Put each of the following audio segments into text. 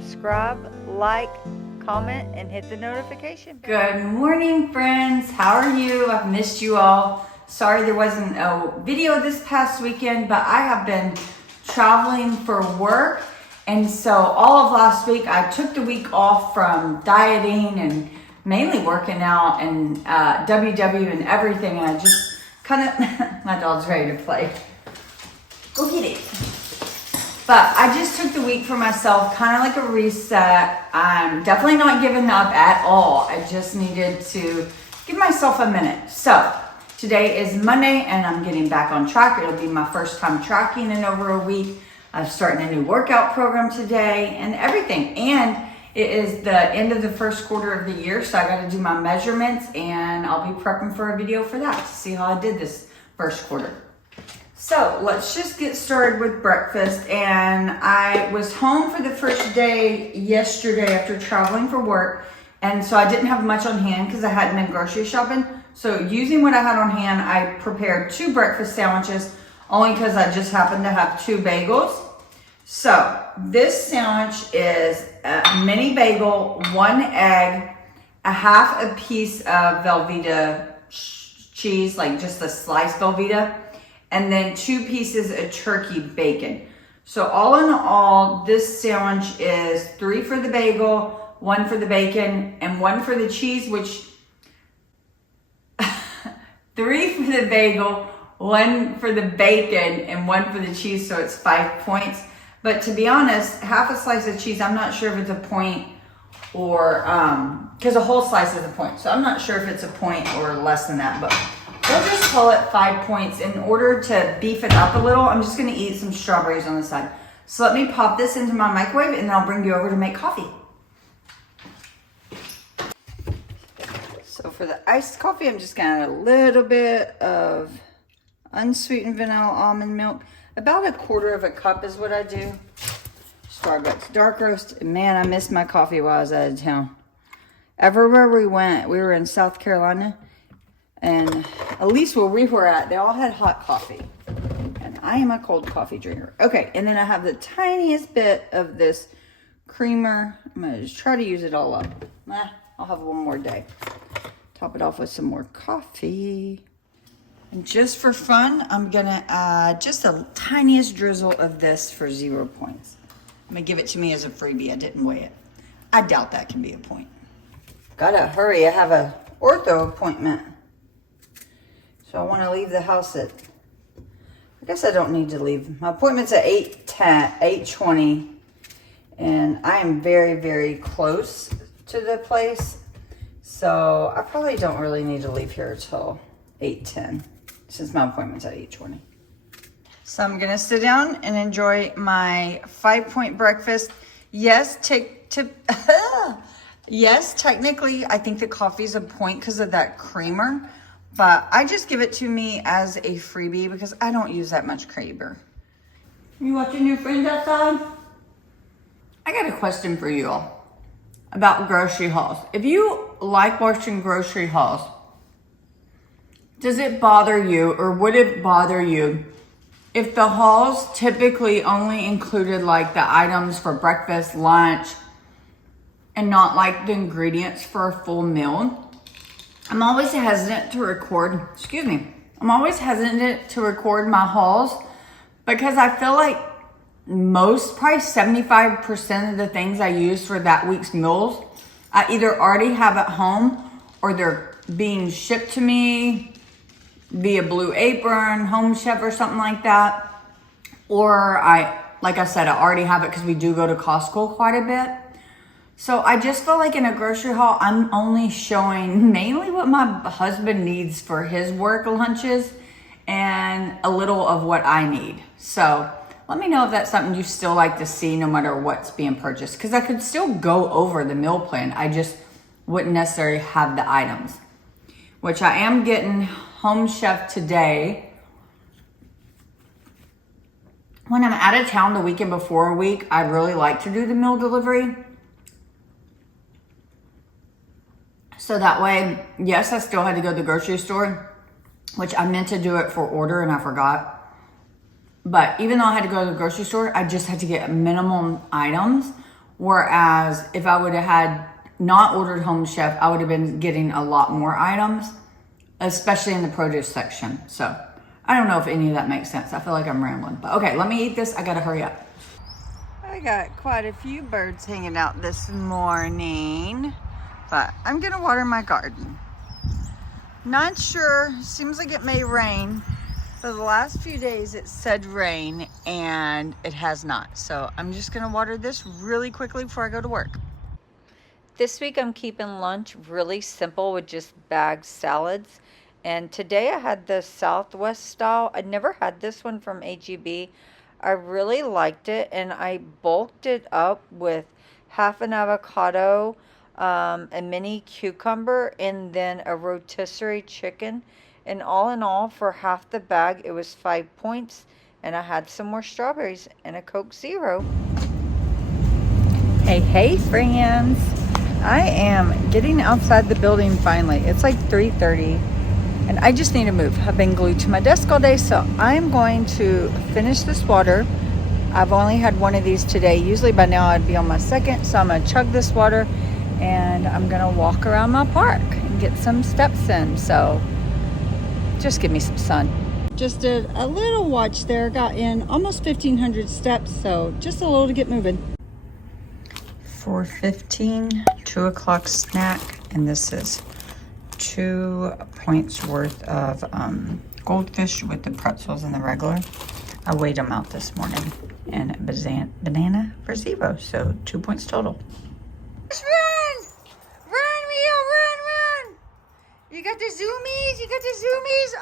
subscribe, like, comment, and hit the notification bell. Good morning, friends. How are you? I've missed you all. Sorry there wasn't a video this past weekend, but I have been traveling for work. And so all of last week, I took the week off from dieting and mainly working out and WW and everything. And I just kind of, my dog's ready to play. Go get it. But I just took the week for myself, kind of like a reset. I'm definitely not giving up at all. I just needed to give myself a minute. So today is Monday and I'm getting back on track. It'll be my first time tracking in over a week. I'm starting a new workout program today and everything. And it is the end of the first quarter of the year, so I got to do my measurements and I'll be prepping for a video for that to see how I did this first quarter. So let's just get started with breakfast. And I was home for the first day yesterday after traveling for work. And so I didn't have much on hand because I hadn't been grocery shopping. So using what I had on hand, I prepared 2 breakfast sandwiches only because I just happened to have 2 bagels. So this sandwich is a mini bagel, 1 egg, a half a piece of Velveeta cheese, like just a sliced Velveeta, and then 2 pieces of turkey bacon. So all in all, this sandwich is 3 for the bagel, 1 for the bacon, and 1 for the cheese, which 3 for the bagel, 1 for the bacon, and 1 for the cheese, so it's 5 points. But to be honest, half a slice of cheese, I'm not sure if it's a point or, because a whole slice is a point. So I'm not sure if it's a point or less than that, but we'll just call it 5 points. In order to beef it up a little, I'm just gonna eat some strawberries on the side. So let me pop this into my microwave and then I'll bring you over to make coffee. So for the iced coffee, I'm just gonna add a little bit of unsweetened vanilla almond milk. About 1/4 cup is what I do. Starbucks dark roast. Man, I missed my coffee while I was out of town. Everywhere we went, we were in South Carolina, and at least where we were at, they all had hot coffee. And I am a cold coffee drinker. Okay, and then I have the tiniest bit of this creamer. I'm gonna just try to use it all up. I'll have one more day. Top it off with some more coffee. And just for fun, I'm gonna add just the tiniest drizzle of this for 0 points. I'm gonna give it to me as a freebie. I didn't weigh it. I doubt that can be a point. Gotta hurry, I have a ortho appointment. So I wanna leave the house at, I guess I don't need to leave. My appointment's at 8:20, and I am very, very close to the place. So I probably don't really need to leave here until 8:10. Since my appointment's at 8:20. So I'm gonna sit down and enjoy my 5-point breakfast. Yes, yes, technically I think the coffee's a point because of that creamer, but I just give it to me as a freebie because I don't use that much creamer. You watching your friends outside? I got a question for you all about grocery hauls. If you like watching grocery hauls, does it bother you, or would it bother you if the hauls typically only included like the items for breakfast, lunch, and not like the ingredients for a full meal? I'm always hesitant to record, I'm always hesitant to record my hauls because I feel like probably 75% of the things I use for that week's meals, I either already have at home or they're being shipped to me via Blue Apron, Home Chef, or something like that. Or like I said, I already have it because we do go to Costco quite a bit. So I just feel like in a grocery haul, I'm only showing mainly what my husband needs for his work lunches and a little of what I need. So let me know if that's something you still like to see no matter what's being purchased, because I could still go over the meal plan. I just wouldn't necessarily have the items, which I am getting Home Chef today. When I'm out of town the weekend before a week, I really like to do the meal delivery. So that way, yes, I still had to go to the grocery store, which I meant to do it for order and I forgot. But even though I had to go to the grocery store, I just had to get minimum items, Whereas if I would have had not ordered Home Chef, I would have been getting a lot more items, especially in the produce section. So I don't know if any of that makes sense. I feel like I'm rambling, but okay, let me eat this. I gotta hurry up. I got quite a few birds hanging out this morning, but I'm gonna water my garden. Not sure, seems like it may rain. For the last few days it said rain and it has not. So I'm just gonna water this really quickly before I go to work. This week I'm keeping lunch really simple with just bagged salads. And today I had the Southwest style. I'd never had this one from HEB. I really liked it, and I bulked it up with half an avocado, a mini cucumber, and then a rotisserie chicken. And all in all, for half the bag, it was 5 points. And I had some more strawberries and a Coke Zero. Hey friends. I am getting outside the building finally. It's like 3:30. And I just need to move. I've been glued to my desk all day, so I'm going to finish this water. I've only had one of these today. Usually by now I'd be on my second, so I'm gonna chug this water and I'm gonna walk around my park and get some steps in. So just give me some sun. Just did a little watch there, got in almost 1,500 steps, so just a little to get moving. 4:15, 2 o'clock snack, and this is 2 points worth of goldfish with the pretzels and the regular. I weighed them out this morning, and banana for 0, so 2 points total. Let's run! Run, Rio, run! You got the zoomies,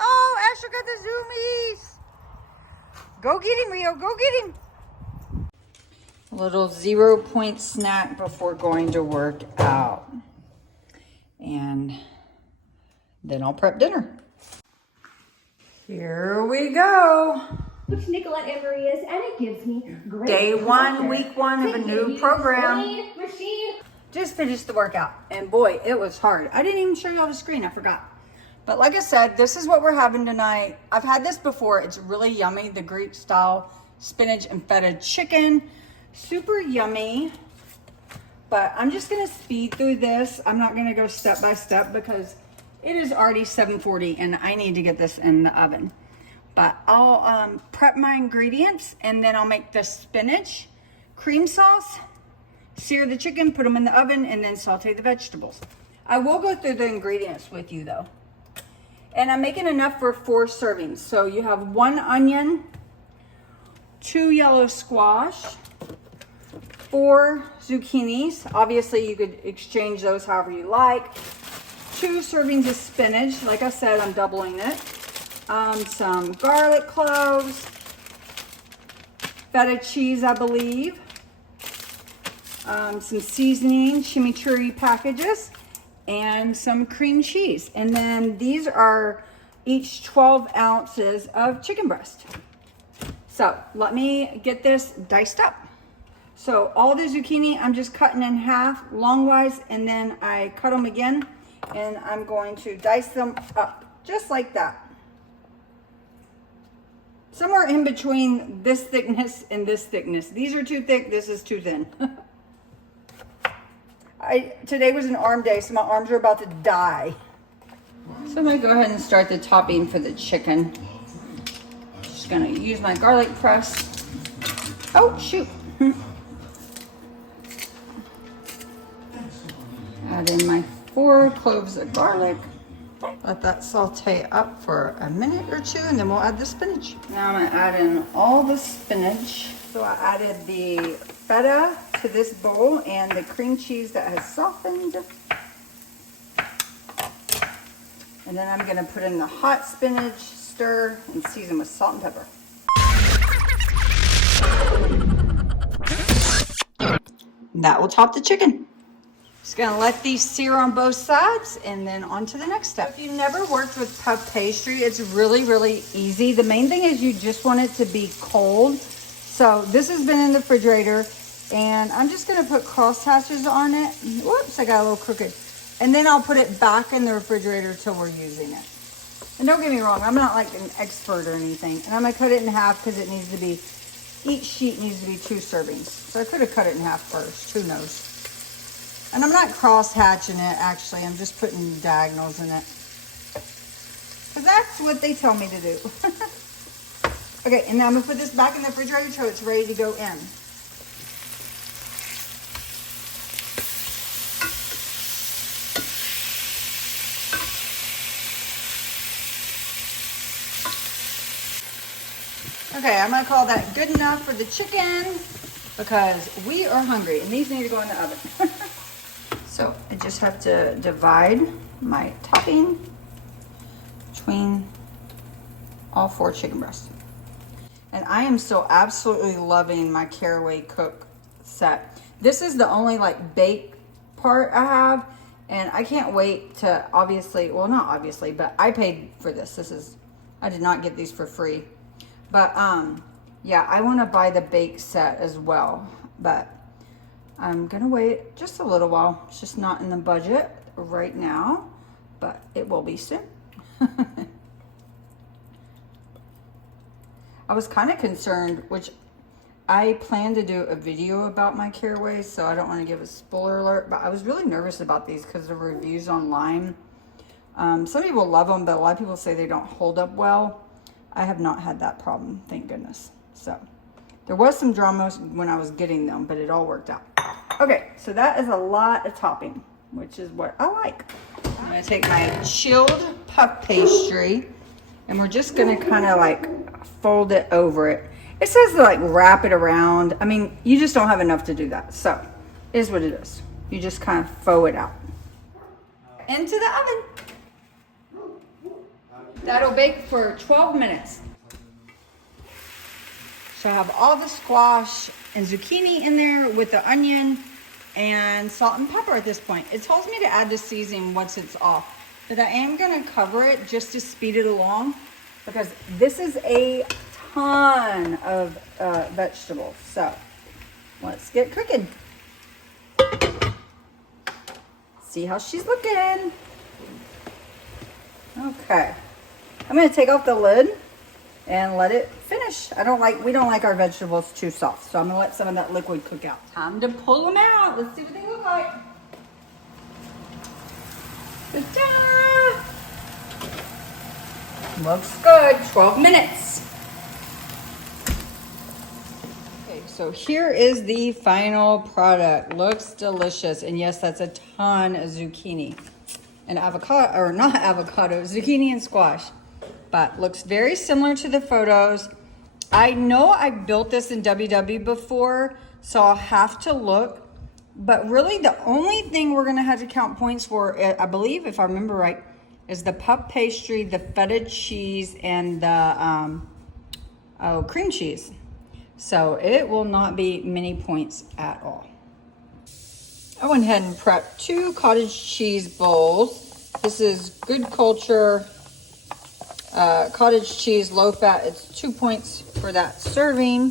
Oh, Asher got the zoomies. Go get him, Rio, go get him. A little 0-point snack before going to work out. And then I'll prep dinner. Here we go. Which Nicolette Emery is, and it gives me great Day 1, pleasure. week 1 of a new program. Machine. Just finished the workout, and boy, it was hard. I didn't even show you all the screen, I forgot. But like I said, this is what we're having tonight. I've had this before. It's really yummy, the Greek style spinach and feta chicken. Super yummy. But I'm just gonna speed through this. I'm not gonna go step by step because it is already 7:40 and I need to get this in the oven. But I'll prep my ingredients, and then I'll make the spinach, cream sauce, sear the chicken, put them in the oven, and then saute the vegetables. I will go through the ingredients with you though. And I'm making enough for 4 servings. So you have 1 onion, 2 yellow squash, 4 zucchinis. Obviously you could exchange those however you like. 2 servings of spinach. Like I said, I'm doubling it. Some garlic cloves, feta cheese, I believe. Some seasoning, chimichurri packages, and some cream cheese. And then these are each 12 ounces of chicken breast. So let me get this diced up. So all the zucchini, I'm just cutting in half longwise, and then I cut them again, and I'm going to dice them up just like that. Somewhere in between this thickness and this thickness. These are too thick, this is too thin. Today was an arm day, so my arms are about to die. So I'm gonna go ahead and start the topping for the chicken. Just gonna use my garlic press. Oh, shoot. Add in my 4 cloves of garlic. Let that saute up for a minute or 2, and then we'll add the spinach. Now I'm gonna add in all the spinach. So I added the feta to this bowl and the cream cheese that has softened. And then I'm gonna put in the hot spinach, stir, and season with salt and pepper. That will top the chicken. Just gonna let these sear on both sides, and then on to the next step. If you've never worked with puff pastry, it's really, really easy. The main thing is you just want it to be cold. So this has been in the refrigerator, and I'm just gonna put cross hatches on it. Whoops, I got a little crooked. And then I'll put it back in the refrigerator till we're using it. And don't get me wrong, I'm not like an expert or anything. And I'm gonna cut it in half because it needs to be each sheet needs to be 2 servings. So I could have cut it in half first, who knows. And I'm not cross hatching it, actually. I'm just putting diagonals in it. Because that's what they tell me to do. Okay, and now I'm going to put this back in the refrigerator so it's ready to go in. Okay, I'm going to call that good enough for the chicken because we are hungry and these need to go in the oven. So I just have to divide my topping between all 4 chicken breasts. And I am so absolutely loving my Caraway Cook set. This is the only like bake part I have, and I can't wait to obviously, well not obviously, but I paid for this. I did not get these for free. But yeah, I want to buy the bake set as well, but I'm gonna wait just a little while. It's just not in the budget right now, but it will be soon. I was kind of concerned, which I plan to do a video about my Caraway, so I don't want to give a spoiler alert, but I was really nervous about these because of reviews online. Some people love them, but a lot of people say they don't hold up well. I have not had that problem, thank goodness. So there was some drama when I was getting them, but it all worked out. Okay, so that is a lot of topping, which is what I like. I'm gonna take my chilled puff pastry and we're just gonna kind of like fold it over it. It says to like wrap it around. I mean, you just don't have enough to do that. So it is what it is. You just kind of faux it out. Into the oven. That'll bake for 12 minutes. So I have all the squash and zucchini in there with the onion and salt and pepper at this point. It tells me to add the seasoning once it's off, but I am gonna cover it just to speed it along because this is a ton of vegetables. So let's get cooking. See how she's looking. Okay. I'm gonna take off the lid and let it finish. We don't like our vegetables too soft, so I'm gonna let some of that liquid cook out. Time to pull them out. Let's see what they look like. Ta-da! Looks good. 12 minutes. Okay, so here is the final product. Looks delicious, and yes, that's a ton of zucchini and avocado, or not avocado, zucchini and squash. But looks very similar to the photos. I know I built this in WW before, so I'll have to look. But really the only thing we're gonna have to count points for, I believe, if I remember right, is the puff pastry, the feta cheese, and the cream cheese. So it will not be many points at all. I went ahead and prepped 2 cottage cheese bowls. This is Good Culture cottage cheese low fat. It's 2 points for that serving.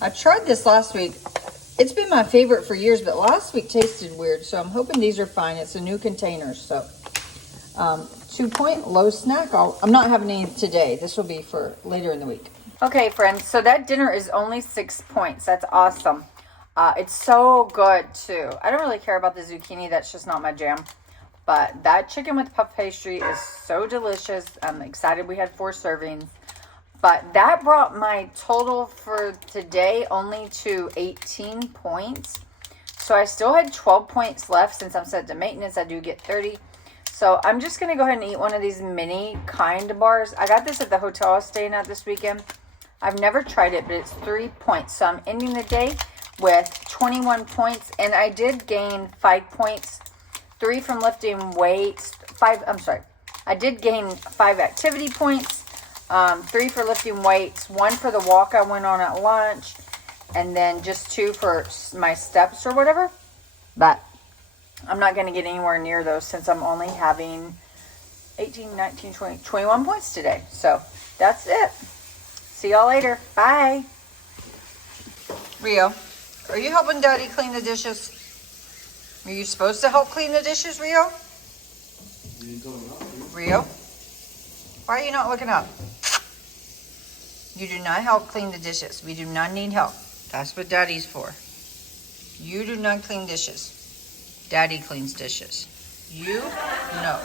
I tried this last week. It's been my favorite for years, but last week tasted weird, so I'm hoping these are fine. It's a new container, so 2 point low snack. I'm not having any today. This will be for later in the week. Okay, friends, so that dinner is only 6 points. That's awesome. It's so good too. I don't really care about the zucchini. That's just not my jam. But that chicken with puff pastry is so delicious. I'm excited we had 4 servings. But that brought my total for today only to 18 points. So I still had 12 points left. Since I'm set to maintenance, I do get 30. So I'm just going to go ahead and eat one of these mini kind bars. I got this at the hotel I was staying at this weekend. I've never tried it, but it's 3 points. So I'm ending the day with 21 points. And I did gain 5 points. 3 from lifting weights, 5, I'm sorry. I did gain 5 activity points, 3 for lifting weights, 1 for the walk I went on at lunch, and then just 2 for my steps or whatever. But I'm not going to get anywhere near those since I'm only having 18, 19, 20, 21 points today. So that's it. See y'all later. Bye. Rio, are you helping Daddy clean the dishes? Are you supposed to help clean the dishes, Rio? Rio? Why are you not looking up? You do not help clean the dishes. We do not need help. That's what Daddy's for. You do not clean dishes. Daddy cleans dishes. You? No.